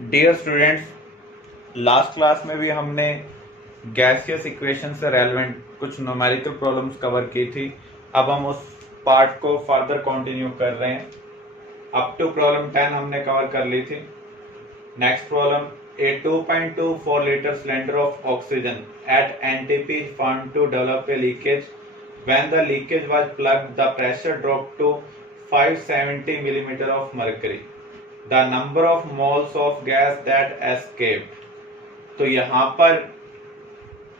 Dear students, last class में भी हमने गैसियस इक्वेशन से रेलेवेंट कुछ न्यूमेरिकल प्रॉब्लम्स कवर की थी। अब हम उस पार्ट को फर्दर कंटिन्यू कर रहे हैं। अप टू प्रॉब्लम 10 हमने कवर कर ली थी। Next problem, a 2.24 litre cylinder of oxygen at NTP found to develop a leakage when the leakage was plugged the pressure dropped to 570 millimeter of mercury. The number of moles of gas that escaped. तो यहाँ पर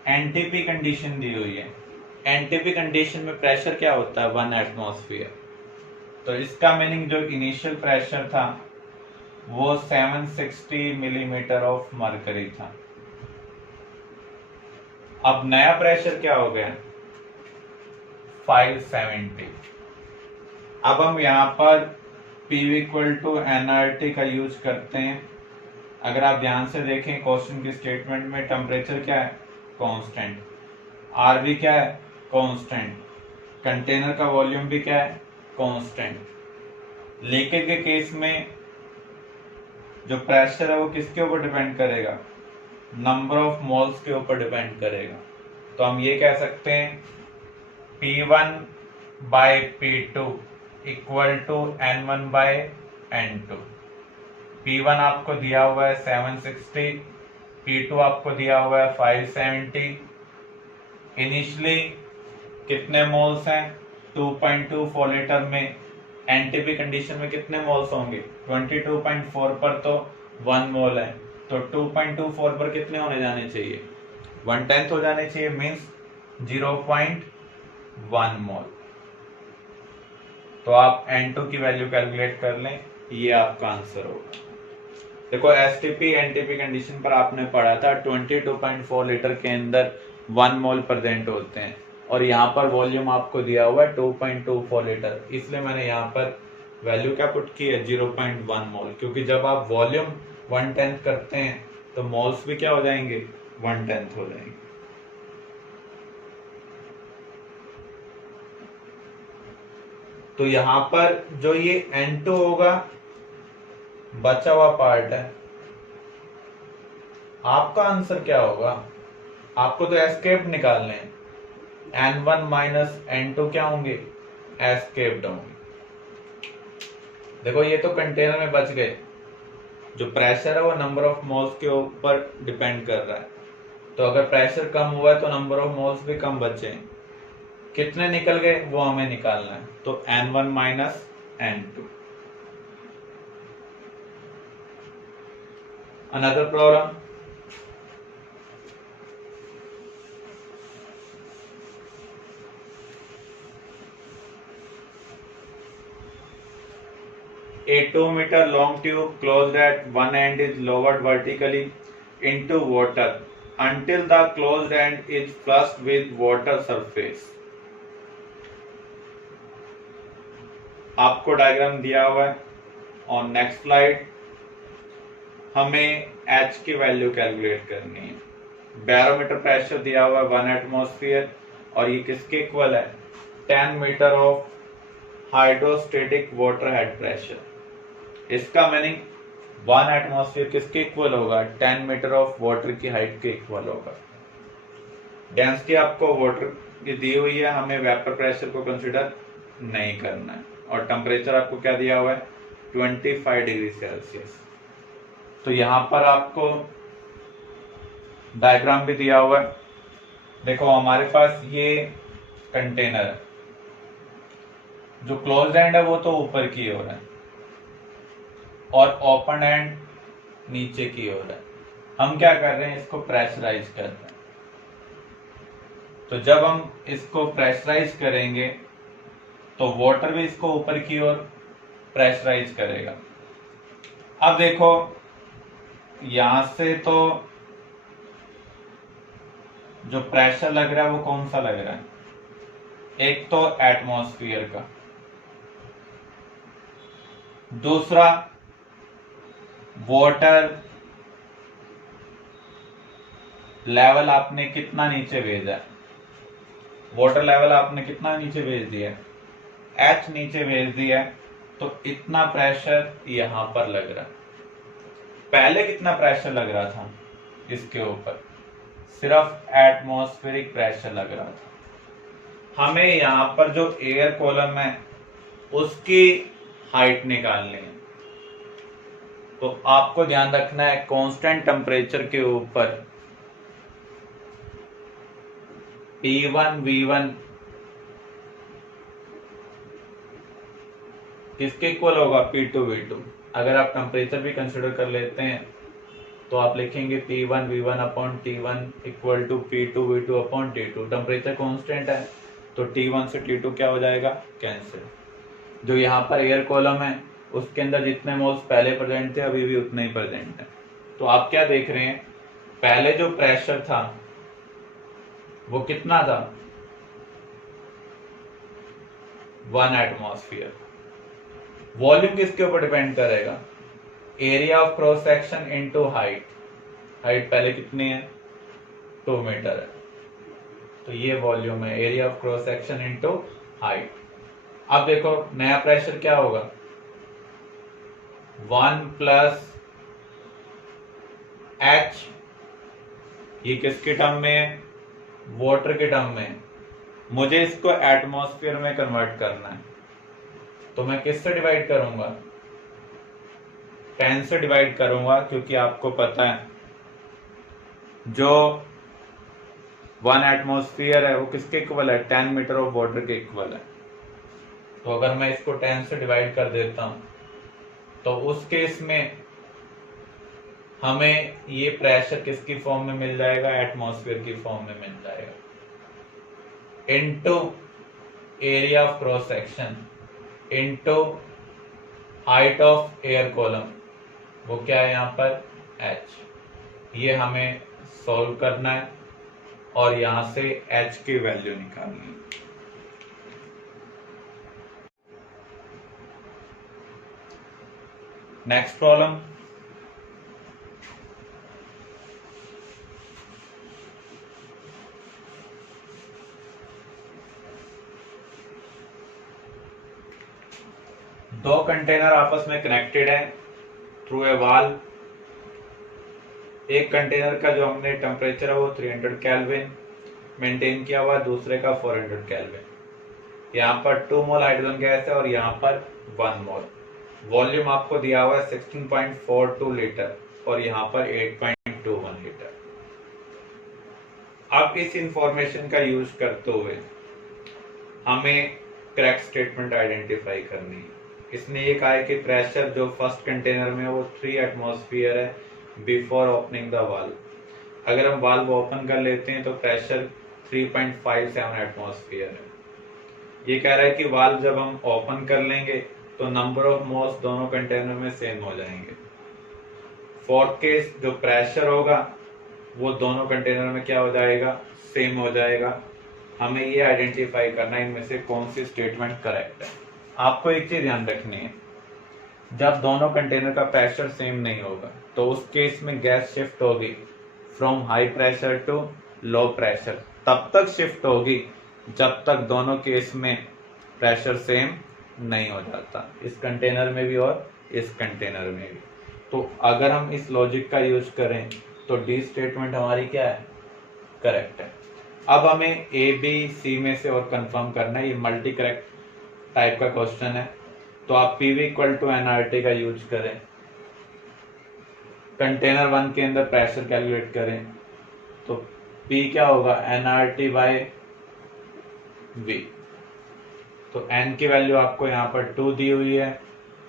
NTP condition दी हुई है। NTP condition में pressure क्या होता है? 1 atmosphere. तो इसका मीनिंग जो इनिशियल प्रेशर था वो 760 मिलीमीटर ऑफ मरकरी था। अब नया प्रेशर क्या हो गया? 570। अब हम यहाँ पर P इक्वल टू nRT का यूज करते हैं। अगर आप ध्यान से देखें क्वेश्चन की स्टेटमेंट में टेम्परेचर क्या है? कांस्टेंट। R भी क्या है? कांस्टेंट। कंटेनर का वॉल्यूम भी क्या है? कांस्टेंट। लीकेज के केस में जो प्रेशर है वो किसके ऊपर डिपेंड करेगा? नंबर ऑफ मोल्स के ऊपर डिपेंड करेगा। तो हम ये कह सकते हैं P1 by P2 equal to N1 by N2। P1 आपको दिया हुआ है 760, P2 आपको दिया हुआ है 570। इनिशियली कितने मोल्स हैं? 2.24 लीटर में। एनटीपी कंडीशन में कितने मोल्स होंगे? 22.4 पर तो 1 मोल है, तो 2.24 पर कितने होने जाने चाहिए? 1/10 हो जाने चाहिए, मीन्स 0.1 मोल। तो आप N2 की वैल्यू कैलकुलेट कर लें, ये आपका आंसर होगा। देखो एसटीपी एनटीपी कंडीशन पर आपने पढ़ा था 22.4 लीटर के अंदर 1 मोल प्रेजेंट होते हैं, और यहाँ पर वॉल्यूम आपको दिया हुआ है 2.24 लीटर, इसलिए मैंने यहाँ पर वैल्यू क्या पुट की है? 0.1 मोल। क्योंकि जब आप वॉल्यूम 1/10 करते हैं तो मोल्स भी क्या हो जाएंगे? 1/10 हो जाएंगे। तो यहाँ पर जो ये N2 होगा बचा हुआ पार्ट है, आपका आंसर क्या होगा? आपको तो एस्केप निकालने हैं। N1 माइनस N2 क्या होंगे? एस्केप्ड होंगे। देखो ये तो कंटेनर में बच गए। जो प्रेशर है वो नंबर ऑफ मोल्स के ऊपर डिपेंड कर रहा है, तो अगर प्रेशर कम हुआ है तो नंबर ऑफ मोल्स भी कम बचे। कितने निकल गए वो हमें निकालना है, तो N1 minus N2। Another problem, a 2-meter long tube closed at one end is lowered vertically into water until the closed end is flushed with water surface. आपको डायग्राम दिया हुआ है। और नेक्स्ट स्लाइड, हमें H की value calculate करनी है। Barometer pressure दिया हुआ है 1 एटमॉस्फेयर, और ये किसके इक्वल है? 10 metre of hydrostatic water head pressure. इसका मीनिंग 1 एटमॉस्फेयर किसके इक्वल होगा? 10 मीटर ऑफ वाटर की हाइट के इक्वल होगा। डेंसिटी आपको वाटर की दी हुई है, हमें वेपर प्रेशर को कंसिडर नहीं करना है। और टेम्परेचर आपको क्या दिया हुआ है? 25 डिग्री सेल्सियस। तो यहाँ पर आपको डायग्राम भी दिया हुआ है। देखो हमारे पास ये कंटेनर है, जो क्लोज एंड है वो तो ऊपर की ओर है और ओपन एंड नीचे की ओर है। हम क्या कर रहे हैं? इसको प्रेशराइज कर रहे हैं। तो जब हम इसको प्रेशराइज करेंगे तो वाटर भी इसको ऊपर की ओर प्रेशराइज करेगा। अब देखो यहां से तो जो प्रेशर लग रहा है वो कौन सा लग रहा है? एक तो एटमॉस्फेयर का, दूसरा वाटर लेवल आपने कितना नीचे भेजा है? वाटर लेवल आपने कितना नीचे भेज दिया है? H नीचे भेज दिया है, तो इतना प्रेशर यहां पर लग रहा है। पहले कितना प्रेशर लग रहा था इसके ऊपर, सिर्फ एटमॉस्फेरिक प्रेशर लग रहा था। हमें यहाँ पर जो एयर कॉलम है उसकी हाइट निकालनी है। तो आपको ध्यान रखना है कांस्टेंट टेम्परेचर के ऊपर P1 V1 किसके इक्वल होगा, P2 V2। अगर आप टेम्परेचर भी कंसिडर कर लेते हैं तो आप लिखेंगे P1 V1 upon T1 equal to P2 V2 upon T2। Temperature constant है तो T1 से T2 क्या हो जाएगा, कैंसिल। जो यहाँ पर एयर कॉलम है उसके अंदर जितने मोल्स पहले प्रेजेंट थे अभी भी उतने ही प्रेजेंट है। तो आप क्या देख रहे हैं, पहले जो प्रेशर था वो कितना था, 1 एटमॉस्फेयर। वॉल्यूम किसके ऊपर डिपेंड करेगा, area of cross section into height. Height पहले कितनी है, 2 मीटर है, तो ये वॉल्यूम है, area of cross section into height. अब देखो नया प्रेशर क्या होगा, 1 प्लस H, ये किसके टर्म में है, वाटर के टर्म में। मुझे इसको एटमॉस्फेयर में कन्वर्ट करना है तो मैं किससे डिवाइड करूंगा, 10 से डिवाइड करूंगा, क्योंकि आपको पता है जो 1 एटमॉस्फेयर है वो किसके इक्वल है, 10 मीटर ऑफ वाटर के इक्वल है। तो अगर मैं इसको 10 से डिवाइड कर देता हूं तो उस केस में हमें ये प्रेशर किसकी फॉर्म में मिल जाएगा, एटमॉस्फेयर की फॉर्म में मिल जाएगा, into area of cross section into height of air column, वो क्या है यहाँ पर H। ये हमें सॉल्व करना है और यहां से H की वैल्यू निकालनी है। नेक्स्ट प्रॉब्लम, दो कंटेनर आपस में कनेक्टेड है थ्रू ए वाल्व। एक कंटेनर का जो हमने टेम्परेचर है वो 300 केल्विन मेंटेन किया हुआ है, दूसरे का 400 केल्विन। यहाँ पर 2 मोल हाइड्रोजन गैस है और यहाँ पर 1 मोल। वॉल्यूम आपको दिया हुआ है 16.42 लीटर और यहाँ पर 8.21 लीटर। अब इस इंफॉर्मेशन का यूज करते हुए हमें करेक्ट स्टेटमेंट आइडेंटिफाई करनी है। इसने ये कहा है कि प्रेशर जो फर्स्ट कंटेनर में है वो 3 एटमॉस्फेयर है बिफोर ओपनिंग द वाल्व। अगर हम वाल्व ओपन कर लेते हैं तो प्रेशर 3.57 एटमॉस्फेयर है। ये कह रहा है कि वाल्व जब हम ओपन कर लेंगे तो नंबर ऑफ मोल्स दोनों कंटेनर में सेम हो जाएंगे। फोर्थ केस जो प्रेशर होगा वो दोनों कंटेनर में क्या हो जाएगा, सेम हो जाएगा। हमें ये आइडेंटिफाई करना है इनमें से कौन सी स्टेटमेंट करेक्ट है। आपको एक चीज ध्यान रखनी है, जब दोनों कंटेनर का प्रेशर सेम नहीं होगा तो उस केस में गैस शिफ्ट होगी from high pressure to low pressure. तब तक शिफ्ट होगी जब तक दोनों केस में प्रेशर सेम नहीं हो जाता, इस कंटेनर में भी और इस कंटेनर में भी। तो अगर हम इस लॉजिक का यूज करें तो डी स्टेटमेंट हमारी क्या है, करेक्ट है। अब हमें ए बी सी में से और कंफर्म करना है, ये मल्टी करेक्ट टाइप का क्वेश्चन है। तो आप पीवी इक्वल टू एनआरटी का यूज करें, कंटेनर 1 के अंदर प्रेशर कैलकुलेट करें तो पी क्या होगा, एनआरटी बाय वी। तो एन की वैल्यू आपको यहाँ पर 2 दी हुई है,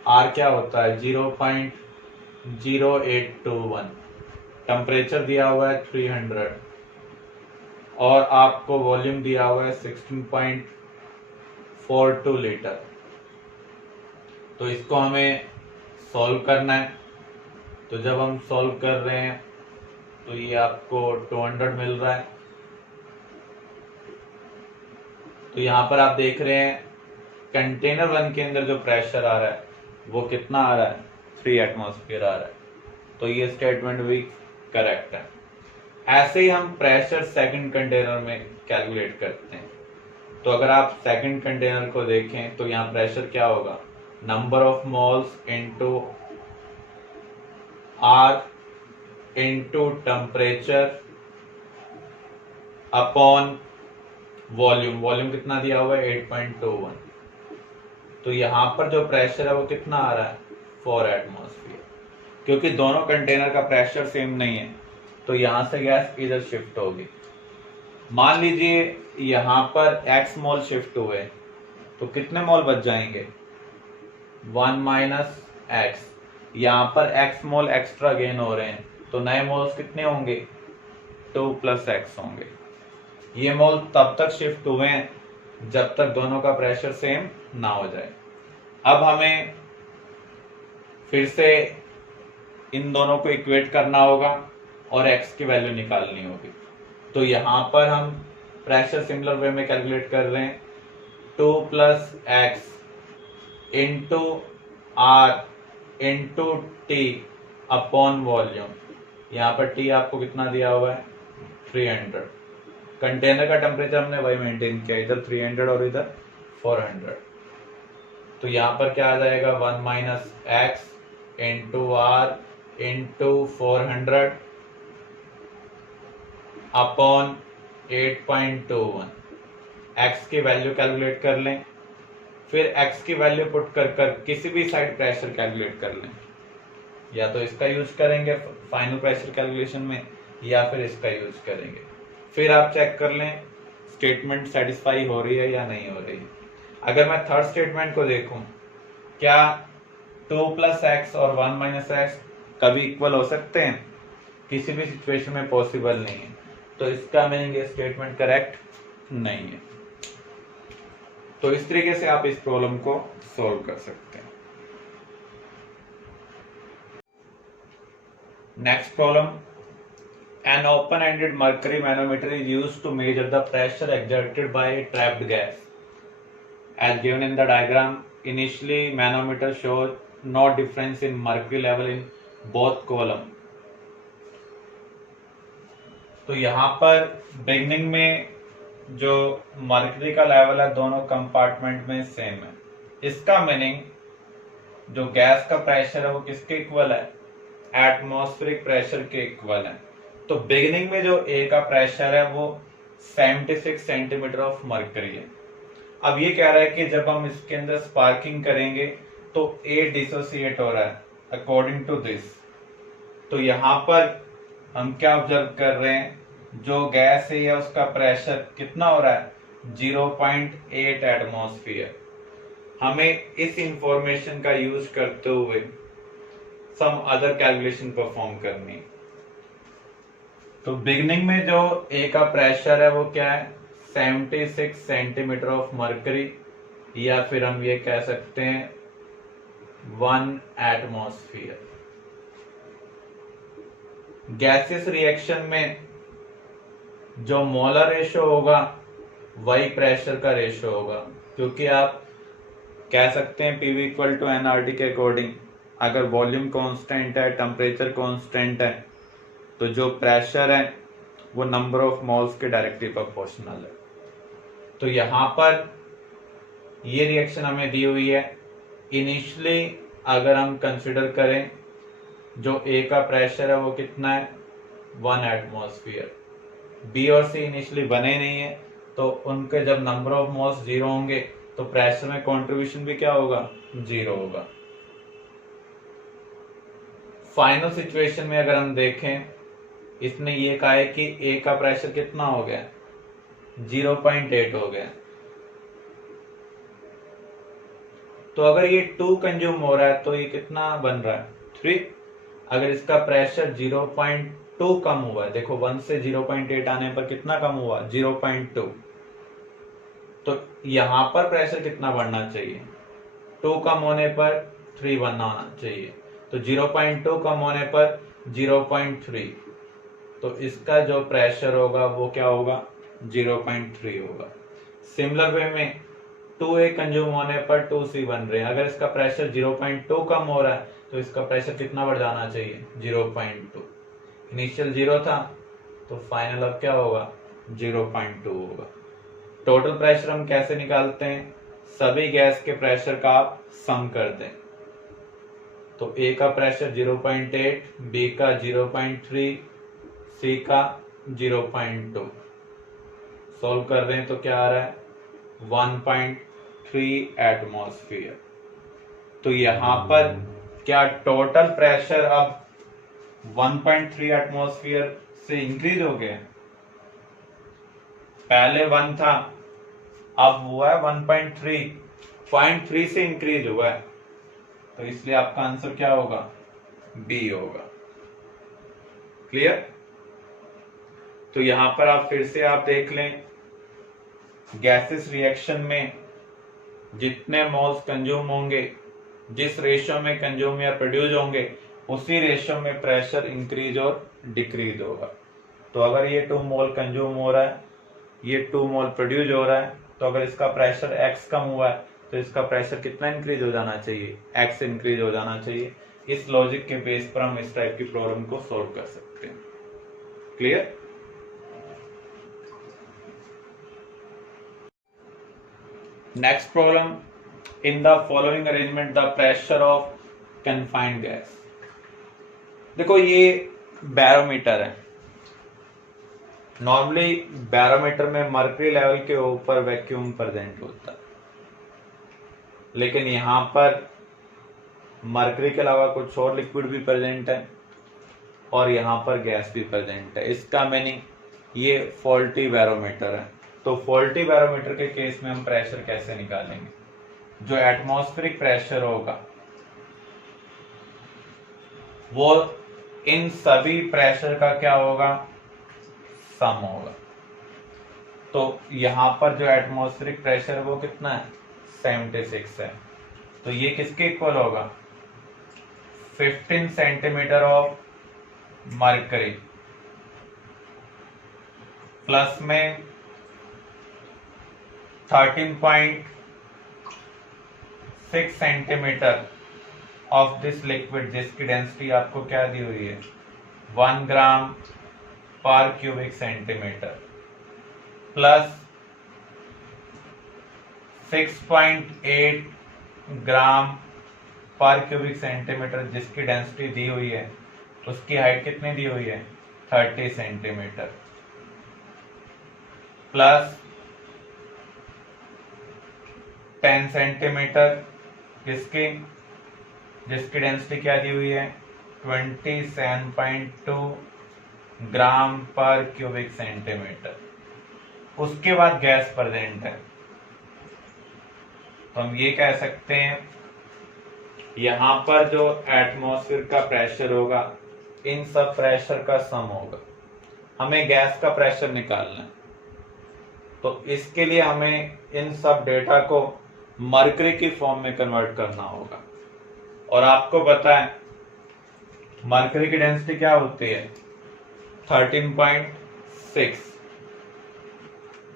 आर क्या होता है 0.0821, टेम्परेचर दिया हुआ है 300 और आपको वॉल्यूम दिया हुआ है 16.42 लीटर। तो इसको हमें सॉल्व करना है। तो जब हम सॉल्व कर रहे हैं तो ये आपको 200 मिल रहा है। तो यहाँ पर आप देख रहे हैं कंटेनर 1 के अंदर जो प्रेशर आ रहा है वो कितना आ रहा है, 3 एटमॉस्फेयर आ रहा है। तो ये स्टेटमेंट भी करेक्ट है। ऐसे ही हम प्रेशर सेकंड कंटेनर में कैलकुलेट करते हैं। तो अगर आप सेकंड कंटेनर को देखें तो यहाँ प्रेशर क्या होगा, number of moles into R into temperature upon volume. Volume कितना दिया हुआ है 8.21। तो यहां पर जो प्रेशर है वो कितना आ रहा है 4 एटमॉस्फेयर। क्योंकि दोनों कंटेनर का प्रेशर सेम नहीं है तो यहां से गैस इधर शिफ्ट होगी। मान लीजिए यहां पर x मोल शिफ्ट हुए तो कितने मोल बच जाएंगे 1 माइनस एक्स। यहां पर x मोल एक्स्ट्रा गेन हो रहे हैं तो नए मोल्स कितने होंगे 2 प्लस एक्स होंगे। ये मोल तब तक शिफ्ट हुए हैं जब तक दोनों का प्रेशर सेम ना हो जाए। अब हमें फिर से इन दोनों को इक्वेट करना होगा और x की वैल्यू निकालनी होगी। तो यहां पर हम प्रेशर सिमिलर वे में कैलकुलेट कर रहे हैं 2 plus x into R into T upon volume. यहाँ पर टी आपको कितना दिया हुआ है 300। कंटेनर का टेम्परेचर हमने वही मेंटेन किया, इधर 300 और इधर 400। तो यहाँ पर क्या आ जाएगा 1 minus x into R into 400 upon 8.21। X की वैल्यू कैलकुलेट कर लें, फिर x की वैल्यू पुट कर किसी भी साइड प्रेशर कैलकुलेट कर लें। या तो इसका यूज करेंगे फाइनल प्रेशर कैलकुलेशन में या फिर इसका यूज करेंगे। फिर आप चेक कर लें स्टेटमेंट सेटिस्फाई हो रही है या नहीं हो रही है। अगर मैं थर्ड स्टेटमेंट को देखूं, क्या 2 प्लस एक्स और 1 माइनस एक्स कभी इक्वल हो सकते हैं? किसी भी सिचुएशन में पॉसिबल नहीं है। तो इसका मीनिंग ये स्टेटमेंट करेक्ट नहीं है। तो इस तरीके से आप इस प्रॉब्लम को सॉल्व कर सकते हैं। Next problem, an open ended mercury manometer is used to measure the pressure exerted by a trapped gas as given in the diagram. Initially manometer shows no difference in mercury level in both column. तो यहाँ पर beginning में जो mercury का level है दोनों compartment में same है। इसका मीनिंग जो गैस का प्रेशर है वो किसके इक्वल है एटमॉस्फेरिक प्रेशर के इक्वल है। तो बिगिनिंग में जो ए का प्रेशर है वो 76 सेंटीमीटर ऑफ मर्करी है। अब ये कह रहा है कि जब हम इसके अंदर स्पार्किंग करेंगे तो ए डिसोसिएट हो रहा है अकॉर्डिंग टू दिस। तो यहाँ पर हम क्या ऑब्जर्व कर रहे हैं, जो गैस है या उसका प्रेशर कितना हो रहा है 0.8 एटमॉस्फेयर। हमें इस इंफॉर्मेशन का यूज करते हुए सम अदर कैलकुलेशन परफॉर्म करनी। तो बिगनिंग में जो ए का प्रेशर है वो क्या है 76 सेंटीमीटर ऑफ मर्करी, या फिर हम ये कह सकते हैं 1 एटमॉस्फेयर। गैसियस रिएक्शन में जो मोलर रेशो होगा वही प्रेशर का रेशो होगा, क्योंकि आप कह सकते हैं पीवी इक्वल टू एनआरटी के अकॉर्डिंग अगर वॉल्यूम कांस्टेंट है टेम्परेचर कांस्टेंट है तो जो प्रेशर है वो नंबर ऑफ मोल्स के डायरेक्टली प्रोपोर्शनल है। तो यहाँ पर ये रिएक्शन हमें दी हुई है। इनिशियली अगर हम कंसिडर करें जो ए का प्रेशर है वो कितना है 1 एटमॉस्फेयर। बी और सी इनिशियली बने नहीं है तो उनके जब नंबर ऑफ मोल्स 0 होंगे तो प्रेशर में कंट्रीब्यूशन भी क्या होगा 0 होगा। फाइनल सिचुएशन में अगर हम देखें, इसने ये कहा है कि ए का प्रेशर कितना हो गया 0.8 हो गया। तो अगर ये 2 कंज्यूम हो रहा है तो ये कितना बन रहा है 3। अगर इसका प्रेशर 0.2 कम हुआ है, देखो 1 से 0.8 आने पर कितना कम हुआ 0.2, तो यहां पर प्रेशर कितना बढ़ना चाहिए 2 कम होने पर 3 बनना होना चाहिए। तो 0.2 कम होने पर 0.3, तो इसका जो प्रेशर होगा वो क्या होगा 0.3 होगा। सिमिलर वे में 2A कंज्यूम होने पर 2C बन रहे हैं। अगर इसका प्रेशर 0.2 कम हो रहा है तो इसका प्रेशर कितना बढ़ जाना चाहिए 0.2। इनिशियल 0 था तो फाइनल अब क्या होगा 0.2 होगा। टोटल प्रेशर हम कैसे निकालते हैं, सभी गैस के प्रेशर का आप सम कर दें। तो ए का प्रेशर 0.8, बी का 0.3, सी का 0.2। सॉल्व कर रहे हैं तो क्या आ रहा है 1.3 एटमॉस्फेयर। तो यहां पर क्या टोटल प्रेशर अब 1.3 एटमॉस्फेयर से इंक्रीज हो गया? पहले 1 था, अब हुआ है 1.3, 0.3 से इंक्रीज हुआ है, तो इसलिए आपका आंसर क्या होगा? बी होगा। क्लियर? तो यहां पर आप फिर से आप देख लें, गैसेस रिएक्शन में जितने मोल्स कंज्यूम होंगे, जिस रेशियो में कंज्यूम या प्रोड्यूस होंगे, उसी रेशियो में प्रेशर इंक्रीज और डिक्रीज होगा। तो अगर ये 2 मोल कंज्यूम हो रहा है, ये 2 मोल प्रोड्यूस हो रहा है, तो अगर इसका प्रेशर x कम हुआ है तो इसका प्रेशर कितना इंक्रीज हो जाना चाहिए? x इंक्रीज हो जाना चाहिए। इस लॉजिक के बेस पर हम इस टाइप की प्रॉब्लम को सॉल्व कर सकते हैं। Clear? Next problem, in the following arrangement the pressure of confined gas. देखो ये बैरोमीटर है। नॉर्मली बैरोमीटर में मर्क्यूरी लेवल के ऊपर वैक्यूम प्रेजेंट होता है, लेकिन यहां पर मर्क्यूरी के अलावा कुछ और लिक्विड भी प्रेजेंट है और यहां पर गैस भी प्रेजेंट है। इसका मीनिंग ये फॉल्टी बैरोमीटर है। तो फॉल्टी बैरोमीटर के केस में हम प्रेशर कैसे निकालेंगे? जो एटमॉस्फेरिक प्रेशर होगा वो इन सभी प्रेशर का क्या होगा? सम होगा। तो यहां पर जो एटमॉस्फेरिक प्रेशर है वो कितना है? 76 है। तो ये किसके इक्वल होगा? 15 सेंटीमीटर ऑफ मर्करी प्लस में 13.6 सेंटीमीटर ऑफ दिस लिक्विड, जिसकी डेंसिटी आपको क्या दी हुई है? 1 ग्राम पर क्यूबिक सेंटीमीटर, प्लस 6.8 ग्राम पर क्यूबिक सेंटीमीटर जिसकी डेंसिटी दी हुई है। उसकी हाइट कितनी दी हुई है? 30 सेंटीमीटर, प्लस 10 सेंटीमीटर जिसकी डेंसिटी क्या दी हुई है? 27.2 ग्राम पर क्यूबिक सेंटीमीटर। उसके बाद गैस प्रेजेंट है, तो हम ये कह सकते हैं यहां पर जो एटमॉस्फेयर का प्रेशर होगा इन सब प्रेशर का सम होगा। हमें गैस का प्रेशर निकालना है, तो इसके लिए हमें इन सब डेटा को मर्करी की फॉर्म में कन्वर्ट करना होगा। और आपको पता है मर्करी की डेंसिटी क्या होती है? 13.6।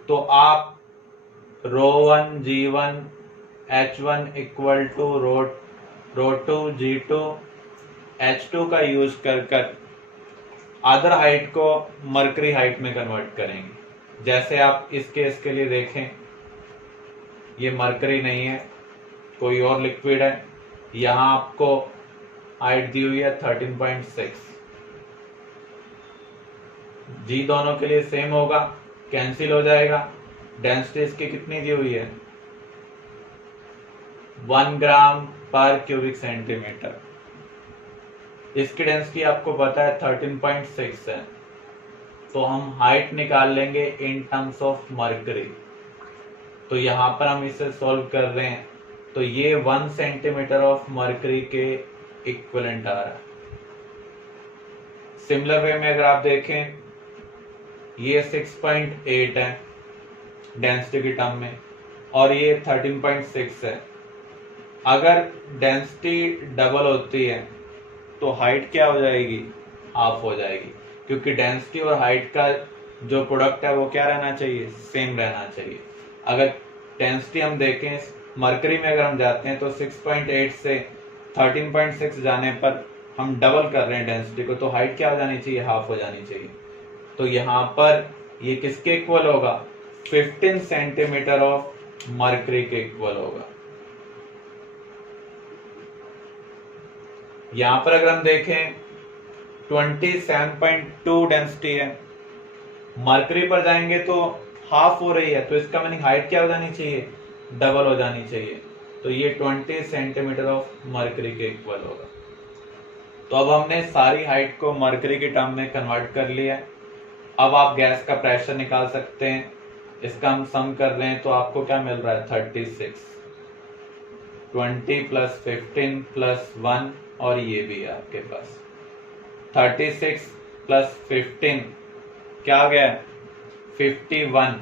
तो आप ρ1 G1 H1 equal to ρ2 G2 H2 का यूज कर अदर हाइट को मर्करी हाइट में कन्वर्ट करेंगे। जैसे आप इस केस के लिए देखें, ये मर्करी नहीं है, कोई और लिक्विड है। यहां आपको हाइट दी हुई है 13.6। जी दोनों के लिए सेम होगा, कैंसिल हो जाएगा। डेंसिटी इसकी कितनी दी हुई है? 1 ग्राम पर क्यूबिक सेंटीमीटर। इसकी डेंसिटी आपको पता है 13.6 है। तो हम हाइट निकाल लेंगे इन टर्म्स ऑफ मर्करी। तो यहां पर हम इसे सॉल्व कर रहे हैं, तो ये 1 सेंटीमीटर ऑफ मर्करी के इक्विवेलेंट आ रहा है। सिमिलर वे में अगर आप देखें, ये 6.8 है डेंसिटी की टर्म में और ये 13.6 है। अगर डेंसिटी डबल होती है तो हाइट क्या हो जाएगी? हाफ हो जाएगी, क्योंकि डेंसिटी और हाइट का जो प्रोडक्ट है वो क्या रहना चाहिए? सेम रहना चाहिए। अगर डेंसिटी हम देखें मर्करी में, अगर हम जाते हैं तो 6.8 से 13.6 जाने पर हम डबल कर रहे हैं डेंसिटी को, तो हाइट क्या हो जानी चाहिए? हाफ हो जानी चाहिए। तो यहां पर ये किसके इक्वल होगा? 15 सेंटीमीटर ऑफ मर्करी के इक्वल होगा। यहां पर अगर हम देखें 27.2 डेंसिटी है, मरकरी पर जाएंगे तो हाफ हो रही है, तो इसका मीनिंग हाइट क्या हो जानी चाहिए, डबल हो जानी चाहिए। तो ये 20 सेंटीमीटर ऑफ मरकरी के इक्वल होगा। तो अब हमने सारी हाइट को मरकरी के टर्म में कन्वर्ट कर लिया है। अब आप गैस का प्रेशर निकाल सकते हैं। इसका हम सम कर रहे हैं तो आपको क्या मिल रहा है 36, 20 प्लस 15 प्लस 1 और ये भी है आपके पास 36 प्लस 15 क्या आ गया 51।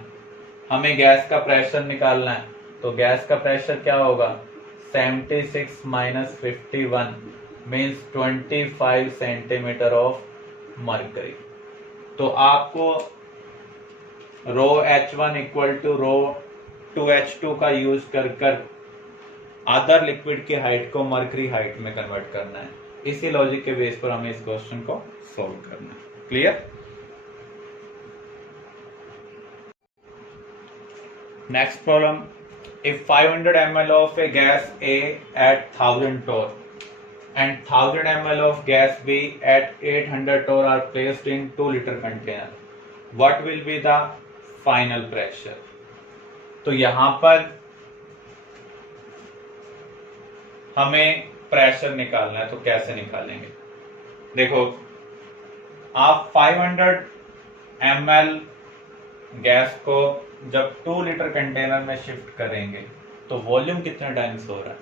हमें गैस का प्रेशर निकालना है तो गैस का प्रेशर क्या होगा 76 minus 51 means 25 centimetre of mercury. तो आपको रो H1 equal to row 2H2 का यूज कर अदर लिक्विड की हाइट को मरकरी हाइट में कन्वर्ट करना है। इसी लॉजिक के बेस पर हमें इस क्वेश्चन को सॉल्व करना है। Clear? Next problem, if 500 ml of a gas A at 1000 torr and 1000 ml of gas B at 800 torr are placed in 2 liter container, what will be the final pressure? तो यहां पर हमें pressure निकालना है, तो कैसे निकालेंगे? देखो, आप 500 ml गैस को जब 2 लीटर कंटेनर में शिफ्ट करेंगे तो वॉल्यूम कितने टाइम्स हो रहा है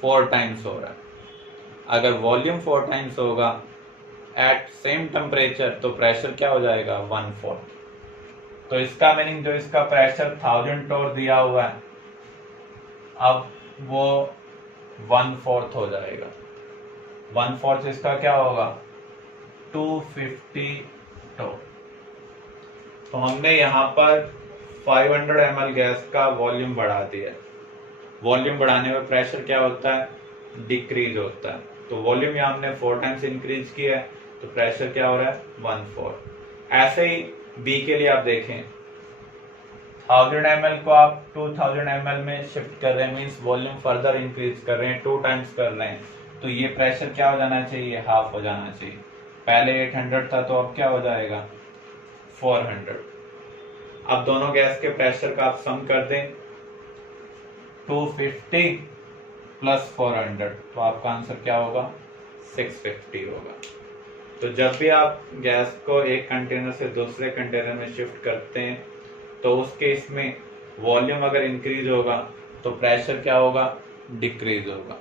4 टाइम्स हो रहा है। अगर वॉल्यूम 4 टाइम्स होगा एट सेम टेम्परेचर तो प्रेशर क्या हो जाएगा 1/4। तो इसका मीनिंग जो इसका प्रेशर 1000 टोर दिया हुआ है अब वो 1/4 हो जाएगा। 1/4 इसका क्या होगा 250 टोर। तो हमने यहाँ पर 500 ml गैस का वॉल्यूम बढ़ा दिया है। वॉल्यूम बढ़ाने में प्रेशर क्या होता है डिक्रीज होता है। तो वॉल्यूम यहाँ हमने 4 टाइम्स इंक्रीज किया है तो प्रेशर क्या हो रहा है 1/4। ऐसे ही बी के लिए आप देखें 1000 ml को आप 2000 ml में शिफ्ट कर रहे हैं मीन्स वॉल्यूम फर्दर इंक्रीज कर रहे हैं 2 टाइम्स कर रहे हैं। तो ये प्रेशर क्या हो जाना चाहिए हाफ हो जाना चाहिए। पहले 800 था तो अब क्या हो जाएगा 400। अब दोनों गैस के प्रेशर का आप सम कर दें 250 प्लस 400 तो आपका आंसर क्या होगा 650 होगा। तो जब भी आप गैस को एक कंटेनर से दूसरे कंटेनर में शिफ्ट करते हैं तो उस केस में वॉल्यूम अगर इंक्रीज होगा तो प्रेशर क्या होगा डिक्रीज होगा।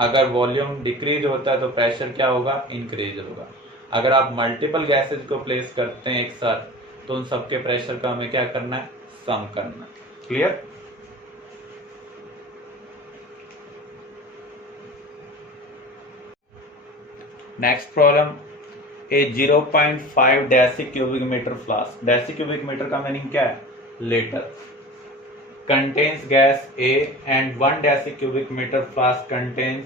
अगर वॉल्यूम डिक्रीज होता है तो प्रेशर क्या होगा इंक्रीज होगा। अगर आप मल्टीपल गैसेज को प्लेस करते हैं एक साथ तो उन सबके प्रेशर का हमें क्या करना है सम करना है। Clear? Next problem, a 0.5 deci cubic metre flask, deci cubic metre का मीनिंग क्या है litre, contains gas A and 1 deci cubic meter flask contains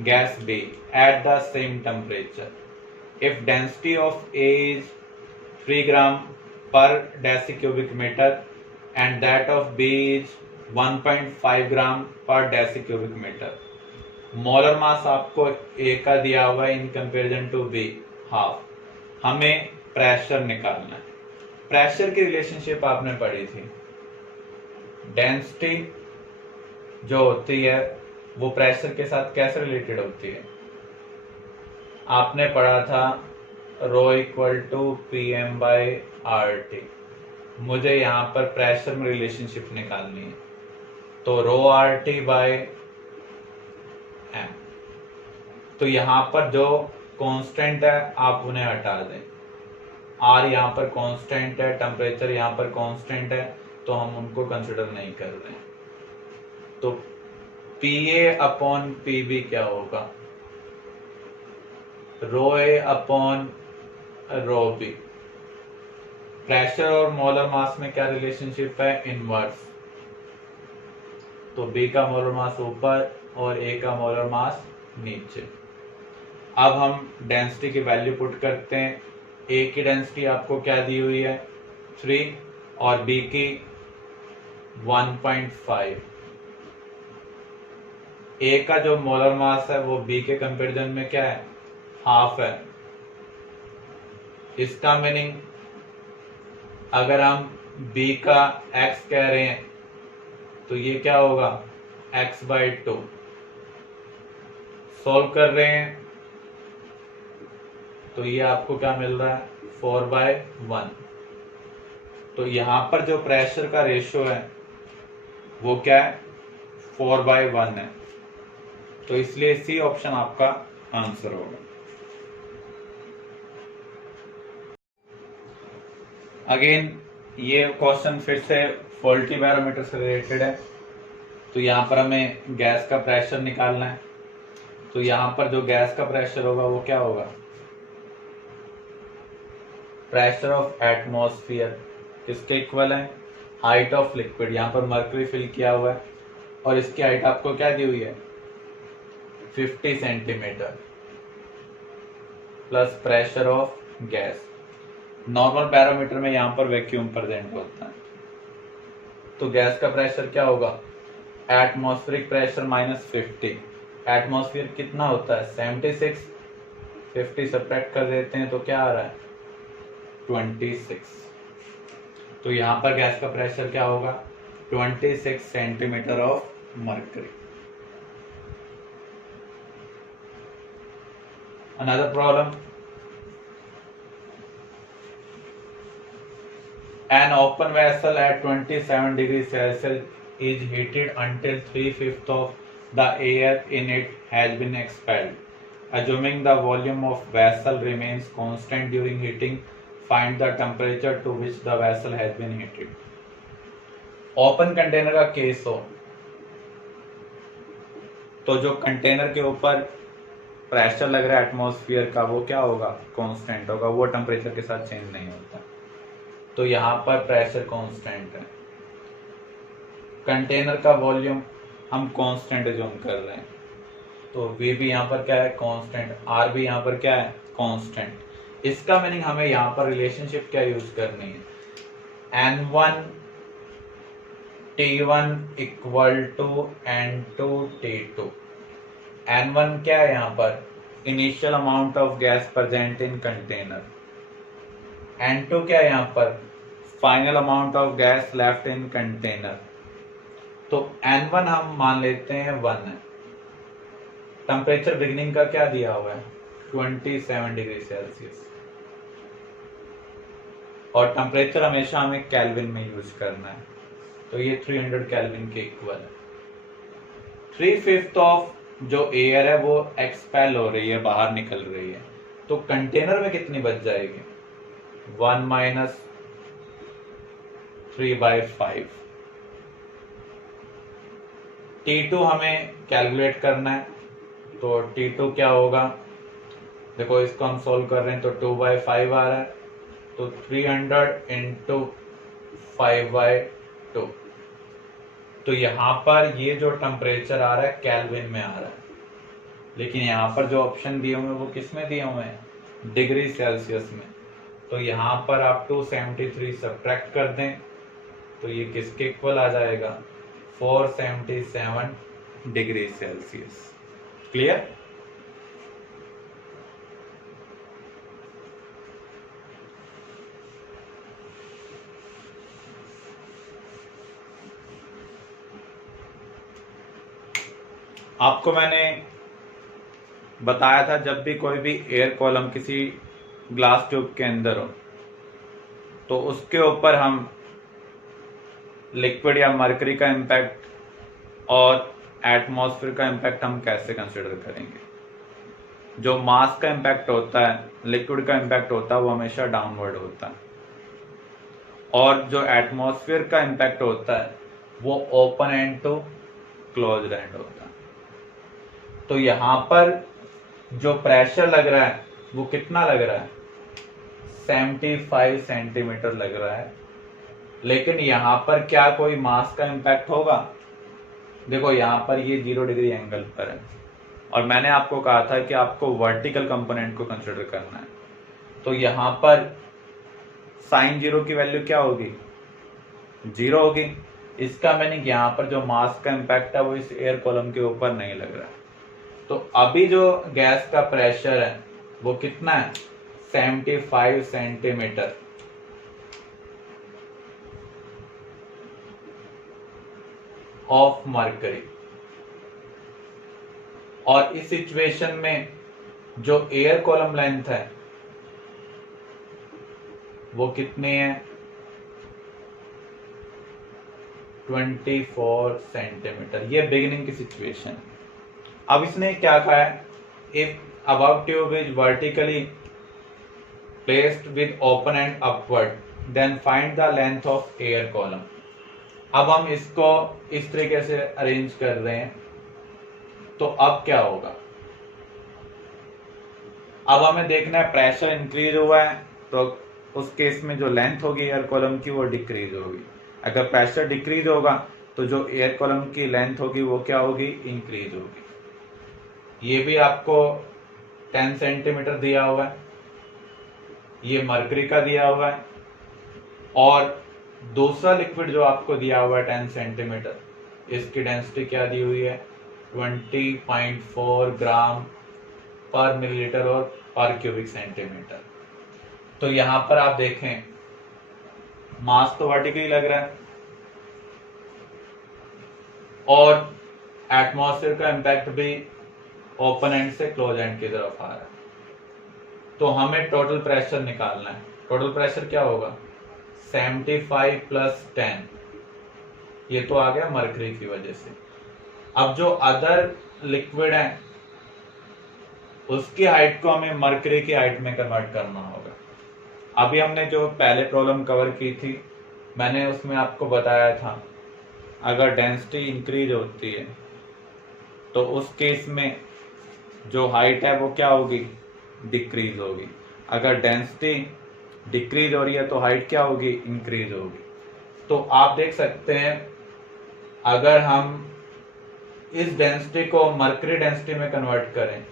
gas B at the same temperature. If density of A is 3 gram per deci cubic meter and that of B is 1.5 gram per deci cubic meter, molar mass आपको A का दिया हुआ है in comparison to B half. हमें pressure निकालना है। Pressure की relationship आपने पढ़ी थी, डेंसिटी जो होती है वो प्रेशर के साथ कैसे रिलेटेड होती है आपने पढ़ा था rho equal to PM by RT। मुझे यहाँ पर प्रेशर में रिलेशनशिप निकालनी है तो रो RT बाय M। तो यहाँ पर जो कांस्टेंट है आप उन्हें हटा दें। R यहाँ पर कांस्टेंट है, टेम्परेचर यहाँ पर कांस्टेंट है तो हम उनको कंसिडर नहीं कर रहे हैं। तो PA अपॉन PB क्या होगा रो A upon rho B। Pressure और मोलर मास में क्या रिलेशनशिप है इनवर्स। तो B का मोलर मास ऊपर और A का मोलर मास नीचे। अब हम डेंसिटी की वैल्यू पुट करते हैं। A की डेंसिटी आपको क्या दी हुई है 3 और B की 1.5। ए का जो मोलर मास है वो बी के कंपेरिजन में क्या है, हाफ है। इसका मीनिंग अगर हम बी का एक्स कह रहे हैं तो ये क्या होगा, x/2। सॉल्व कर रहे हैं तो ये आपको क्या मिल रहा है, 4/1। तो यहां पर जो प्रेशर का रेशियो है वो क्या है, 4/1 है। तो इसलिए सी ऑप्शन आपका आंसर होगा। अगेन ये क्वेश्चन फिर से फॉल्टी बैरोमीटर से रिलेटेड है। तो यहाँ पर हमें गैस का प्रेशर निकालना है। तो यहाँ पर जो गैस का प्रेशर होगा वो क्या होगा, प्रेशर ऑफ एटमॉस्फेयर किसके इक्वल है, हाइट ऑफ लिक्विड। यहाँ पर मर्क्यूरी फिल किया हुआ है और इसकी हाइट आपको क्या दी हुई है, 50 centimetre, plus pressure of gas. Normal barometer में यहाँ पर वैक्यूम प्रेजेंट होता है। तो गैस का प्रेशर क्या होगा, एटमॉस्फेरिक प्रेशर माइनस 50। एटमॉस्फेयर कितना होता है, 76। 50 सब्ट्रैक्ट कर देते हैं तो क्या आ रहा है, 26। तो यहाँ पर गैस का प्रेशर क्या होगा, 26 centimetre of mercury. Another problem, an open vessel at 27 degrees Celsius is heated until 3/5 of the air in it has been expelled. Assuming the volume of vessel remains constant during heating, find the temperature to which the vessel has been heated. Open container का case हो तो जो container के ऊपर pressure लग रहा है atmosphere का वो क्या होगा, कांस्टेंट होगा, वो टेम्परेचर के साथ चेंज नहीं होता। तो यहाँ पर प्रेशर कांस्टेंट है। कंटेनर का वॉल्यूम हम कांस्टेंट एज्यूम कर रहे हैं, तो V भी यहाँ पर क्या है, कांस्टेंट। R भी यहाँ पर क्या है, कांस्टेंट। इसका मीनिंग हमें यहाँ पर रिलेशनशिप क्या यूज करनी है, N1 T1 equal to N2 T2। N1 क्या है यहाँ पर, initial amount of gas present in container. N2 क्या है यहाँ पर, final amount of gas left in container. तो N1 हम मान लेते हैं 1 है। टेम्परेचर बिगिनिंग का क्या दिया हुआ है, 27 डिग्री सेल्सियस। और टेम्परेचर हमेशा हमें केल्विन में यूज करना है, तो ये 300 केल्विन के इक्वल है। 3/5 ऑफ जो एयर है वो एक्सपेल हो रही है, बाहर निकल रही है। तो कंटेनर में कितनी बच जाएगी, 1 माइनस 3/5। T2 हमें कैलकुलेट करना है, तो T2 क्या होगा, देखो इसको हम सोल्व कर रहे हैं तो 2/5 आ रहा है, तो 300 इंटू 5/2। तो यहाँ पर ये जो टेम्परेचर आ रहा है केल्विन में आ रहा है, लेकिन यहाँ पर जो ऑप्शन दिए हुए हैं वो किस में दिए हुए हैं, डिग्री सेल्सियस में। तो यहाँ पर आप 273 सब्ट्रैक्ट कर दें तो ये किसके इक्वल आ जाएगा, 477 डिग्री सेल्सियस। क्लियर। आपको मैंने बताया था जब भी कोई भी एयर कॉलम किसी ग्लास ट्यूब के अंदर हो तो उसके ऊपर हम लिक्विड या मरकरी का इम्पैक्ट और एटमॉस्फेयर का इम्पैक्ट हम कैसे कंसिडर करेंगे। जो मास का इम्पैक्ट होता है, लिक्विड का इम्पैक्ट होता है, वो हमेशा डाउनवर्ड होता है, और जो एटमॉस्फेयर का इम्पैक्ट होता है वो open end to close end होता है। तो यहाँ पर जो प्रेशर लग रहा है वो कितना लग रहा है, 75 सेंटीमीटर लग रहा है, लेकिन यहाँ पर क्या कोई मास का इम्पैक्ट होगा। देखो यहाँ पर ये 0 डिग्री एंगल पर है और मैंने आपको कहा था कि आपको वर्टिकल कंपोनेंट को कंसिडर करना है। तो यहाँ पर sin 0 की वैल्यू क्या होगी, 0 होगी। इसका मीनिंग यहाँ पर जो मास का इम्पैक्ट है वो इस एयर कॉलम के ऊपर नहीं लग रहा है। तो अभी जो गैस का प्रेशर है वो कितना है, 75 सेंटीमीटर ऑफ मरकरी। और इस सिचुएशन में जो एयर कॉलम लेंथ है वो कितनी है, 24 सेंटीमीटर। ये बिगिनिंग की सिचुएशन। अब इसने क्या कहा है, if above tube is vertically placed with open end upward then find the length of air column. अब हम इसको इस तरीके से अरेंज कर रहे हैं, तो अब क्या होगा, अब हमें देखना है प्रेशर इंक्रीज हुआ है तो उस केस में जो लेंथ होगी एयर कॉलम की वो डिक्रीज होगी। अगर प्रेशर डिक्रीज होगा तो जो एयर कॉलम की लेंथ होगी वो क्या होगी, इंक्रीज होगी। ये भी आपको 10 सेंटीमीटर दिया हुआ है, ये मरकरी का दिया हुआ है, और दूसरा लिक्विड जो आपको दिया हुआ है 10 सेंटीमीटर, इसकी डेंसिटी क्या दी हुई है, 20.4 ग्राम पर मिलीलीटर और पर क्यूबिक सेंटीमीटर। तो यहां पर आप देखें मास तो वर्टिकली लग रहा है और एटमॉस्फेयर का इम्पैक्ट भी ओपन एंड से क्लोज एंड की तरफ आ रहा है। तो हमें टोटल प्रेशर निकालना है। टोटल प्रेशर क्या होगा, 75 प्लस 10, ये तो आ गया मरकरी की वजह से। अब जो अदर लिक्विड है उसकी हाइट को हमें मरकरी की हाइट में कन्वर्ट करना होगा। अभी हमने जो पहले प्रॉब्लम कवर की थी मैंने उसमें आपको बताया था, अगर डेंसिटी इंक्रीज होती है तो उस केस में जो हाइट है वो क्या होगी, डिक्रीज होगी। अगर डेंसिटी डिक्रीज हो रही है तो हाइट क्या होगी, इंक्रीज होगी। तो आप देख सकते हैं अगर हम इस डेंसिटी को मरकरी डेंसिटी में कन्वर्ट करें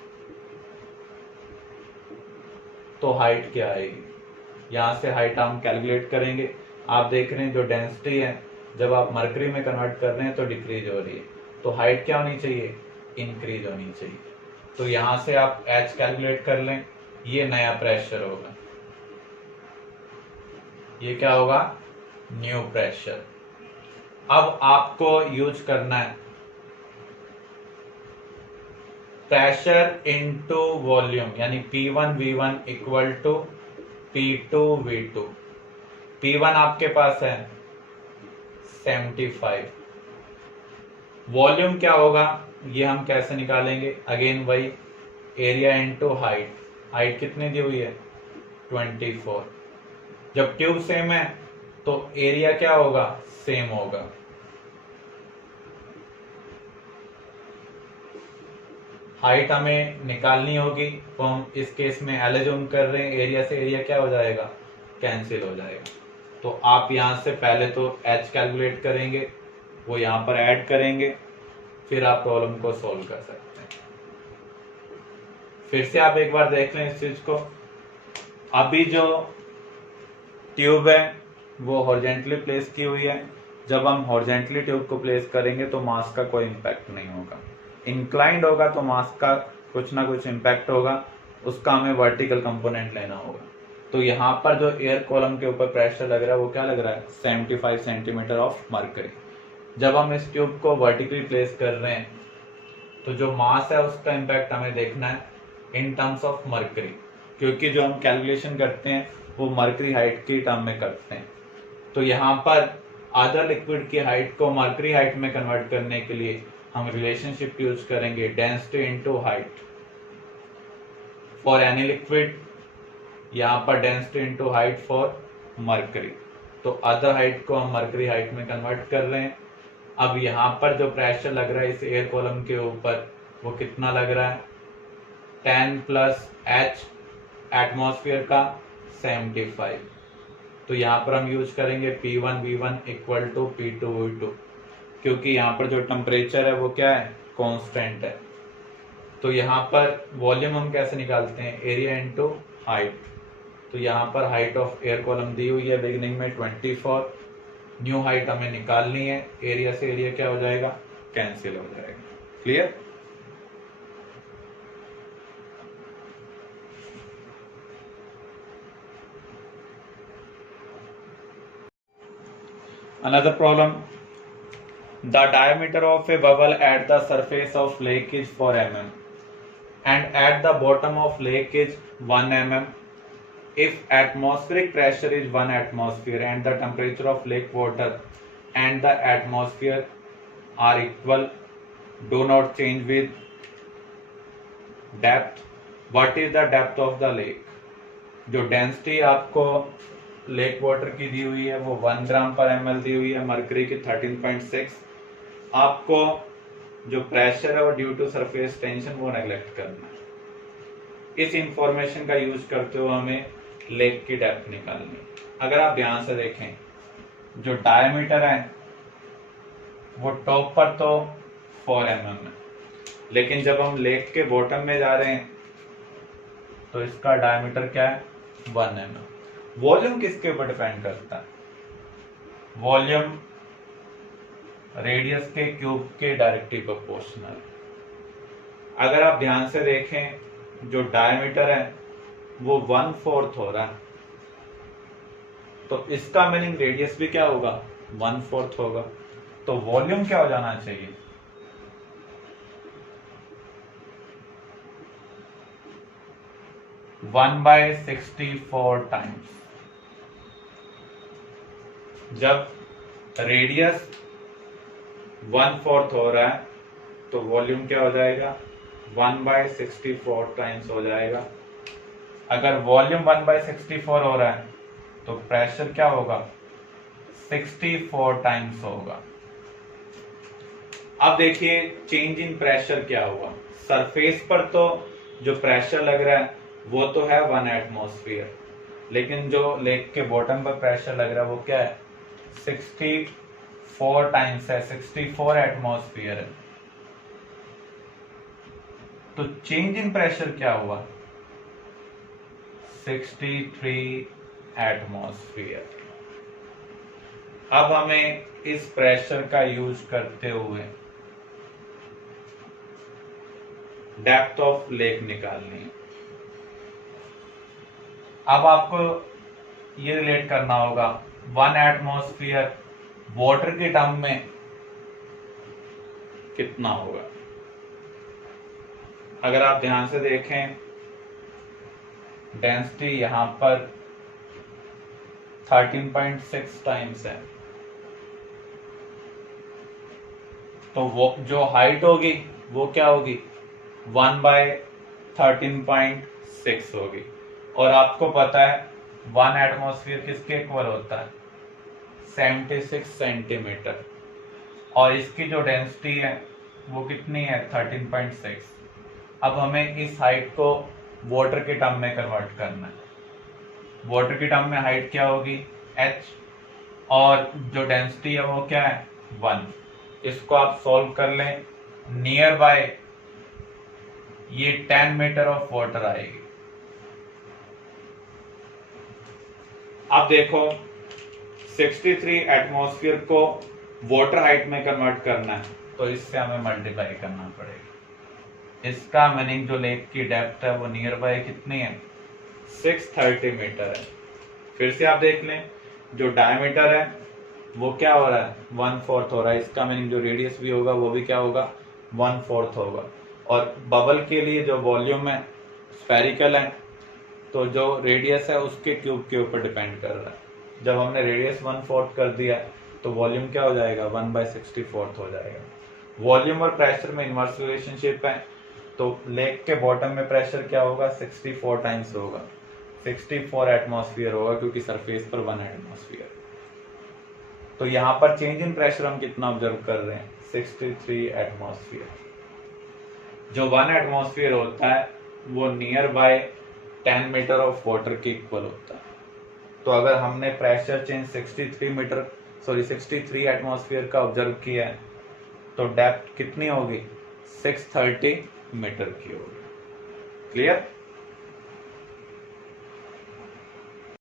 तो हाइट क्या आएगी, यहां से हाइट हम कैलकुलेट करेंगे। आप देख रहे हैं जो डेंसिटी है जब आप मरकरी में कन्वर्ट कर रहे हैं तो डिक्रीज हो रही है, तो हाइट क्या होनी चाहिए, इंक्रीज होनी चाहिए। तो यहां से आप एच कैलकुलेट कर लें, ये नया प्रेशर होगा, ये क्या होगा, न्यू प्रेशर। अब आपको यूज करना है प्रेशर इनटू वॉल्यूम, यानी P1 V1 equal to P2 V2। P1 आपके पास है 75, वॉल्यूम क्या होगा ये हम कैसे निकालेंगे, अगेन वही एरिया इनटू हाइट। हाइट कितनी दी हुई है, 24। जब ट्यूब सेम है तो एरिया क्या होगा, सेम होगा। हाइट हमें निकालनी होगी तो हम इस केस में एल्यूम कर रहे हैं, एरिया से एरिया क्या हो जाएगा, कैंसिल हो जाएगा। तो आप यहां से पहले तो एच कैलकुलेट करेंगे, वो यहां पर ऐड करेंगे, फिर आप प्रॉब्लम को सॉल्व कर सकते हैं। फिर से आप एक बार देख लें इस चीज को। अभी जो ट्यूब है वो हॉरिजॉन्टली प्लेस की हुई है, जब हम हॉरिजॉन्टली ट्यूब को प्लेस करेंगे तो मास का कोई इम्पैक्ट नहीं होगा। इंक्लाइंड होगा तो मास का कुछ ना कुछ इम्पैक्ट होगा, उसका हमें वर्टिकल कंपोनेंट लेना होगा। तो यहाँ पर जो एयर कॉलम के ऊपर प्रेशर लग रहा है वो क्या लग रहा है, 75 सेंटीमीटर ऑफ मरकरी। जब हम इस ट्यूब को वर्टिकली प्लेस कर रहे हैं तो जो मास है उसका इम्पैक्ट हमें देखना है इन टर्म्स ऑफ मरकरी, क्योंकि जो हम कैलकुलेशन करते हैं वो मरकरी हाइट की टर्म में करते हैं। तो यहाँ पर अदर लिक्विड की हाइट को मरकरी हाइट में कन्वर्ट करने के लिए हम रिलेशनशिप यूज करेंगे density into height. For any liquid यहाँ पर density into height for mercury, तो अदर हाइट को हम मरकरी हाइट में कन्वर्ट कर रहे हैं। अब यहाँ पर जो प्रेशर लग रहा है इस एयर कॉलम के ऊपर वो कितना लग रहा है, 10 प्लस एच एटमॉस्फेयर का 75। तो यहाँ पर हम यूज करेंगे P1 V1 equal to P2 V2, क्योंकि यहाँ पर जो टेम्परेचर है वो क्या है, कांस्टेंट है। तो यहाँ पर वॉल्यूम हम कैसे निकालते हैं, एरिया इनटू हाइट। तो यहाँ पर हाइट ऑफ एयर कॉलम दी हुई है बिगिनिंग में 24, न्यू हाइट हमें निकालनी है, एरिया से एरिया क्या हो जाएगा, कैंसिल हो जाएगा। Clear? Another problem, the diameter of a bubble at the surface of lake is 4 mm and at the bottom of lake is 1 mm. If atmospheric pressure is 1 atmosphere and the temperature of lake water and the atmosphere are equal, do not change with depth. What is the depth of the lake? जो density आपको lake water की दी हुई है वो 1 ग्राम पर ml दी हुई है, मरकरी की 13.6। आपको जो प्रेशर है वो ड्यू टू सरफेस टेंशन वो नेग्लेक्ट करना है। इस इंफॉर्मेशन का यूज करते हुए हमें लेक की डेप्थ निकालनी है। अगर आप ध्यान से देखें, जो डायमीटर है वो टॉप पर तो 4 mm है, लेकिन जब हम लेक के बॉटम में जा रहे हैं तो इसका डायमीटर क्या है, 1 mm। वॉल्यूम किसके ऊपर डिपेंड करता है? वॉल्यूम रेडियस के क्यूब के डायरेक्टली प्रोपोर्शनल। अगर आप ध्यान से देखें, जो डायमीटर है वो 1/4 हो रहा है, तो इसका मीनिंग रेडियस भी क्या होगा, 1/4 होगा। तो वॉल्यूम क्या हो जाना चाहिए, 1/64 टाइम्स। जब रेडियस 1/4 हो रहा है तो वॉल्यूम क्या हो जाएगा, 1/64 टाइम्स हो जाएगा। अगर वॉल्यूम 1/64 हो रहा है तो प्रेशर क्या होगा, 64 टाइम्स होगा। अब देखिए चेंज इन प्रेशर क्या हुआ। सरफेस पर तो जो प्रेशर लग रहा है वो तो है 1 एटमॉस्फेयर, लेकिन जो लेक के बॉटम पर प्रेशर लग रहा है वो क्या है, 64 टाइम्स है, 64 एटमॉस्फेयर है। तो चेंज इन प्रेशर क्या हुआ, 63 एटमॉस्फेयर। अब हमें इस प्रेशर का यूज करते हुए डेप्थ ऑफ लेक निकालनी है। अब आपको ये रिलेट करना होगा 1 एटमॉस्फेयर वाटर के टर्म में कितना होगा। अगर आप ध्यान से देखें, डेंसिटी यहां पर 13.6 टाइम्स है, तो वो जो हाइट होगी वो क्या होगी, 1/13.6 होगी। और आपको पता है 1 एटमॉस्फेयर किसके इक्वल होता है, 76 सेंटीमीटर, और इसकी जो डेंसिटी है वो कितनी है, 13.6। अब हमें इस हाइट को वाटर के टर्म में कन्वर्ट करना है। वाटर के टर्म में हाइट क्या होगी, h, और जो डेंसिटी है वो क्या है, 1। इसको आप सॉल्व कर लें, नियर बाय ये 10 मीटर ऑफ वाटर आएगी। अब देखो 63 एटमॉस्फेयर को वाटर हाइट में कन्वर्ट करना है तो इससे हमें मल्टीप्लाई करना पड़ेगा। इसका मीनिंग जो लेक की डेप्थ है वो नियर बाय कितनी है, 630 मीटर है। फिर से आप देख लें, जो डायमीटर है वो क्या हो रहा है, 1/4 हो रहा है। इसका मीनिंग जो रेडियस भी होगा वो भी क्या होगा, 1/4 होगा। और बबल के लिए जो वॉल्यूम है स्फेरिकल है, तो जो रेडियस है उसके क्यूब के ऊपर डिपेंड कर रहा है। जब हमने रेडियस 1/4 कर दिया तो वॉल्यूम क्या हो जाएगा, 1/64 हो जाएगा। वॉल्यूम और प्रेशर में इनवर्स रिलेशनशिप है, तो लेक के बॉटम में प्रेशर क्या होगा, 64 टाइम्स होगा, 64 एटमॉस्फेयर होगा, क्योंकि सरफेस पर 1 एटमॉस्फेयर। तो यहाँ पर चेंज इन प्रेशर हम कितना ऑब्जर्व कर रहे हैं, 63 एटमॉस्फेयर। जो 1 एटमॉस्फेयर होता है वो nearby 10 metre of water के इक्वल होता है। तो अगर हमने प्रेशर चेंज 63 एटमॉस्फेयर का ऑब्जर्व किया है तो डेप्थ कितनी होगी, 630 मीटर की होगी। क्लियर?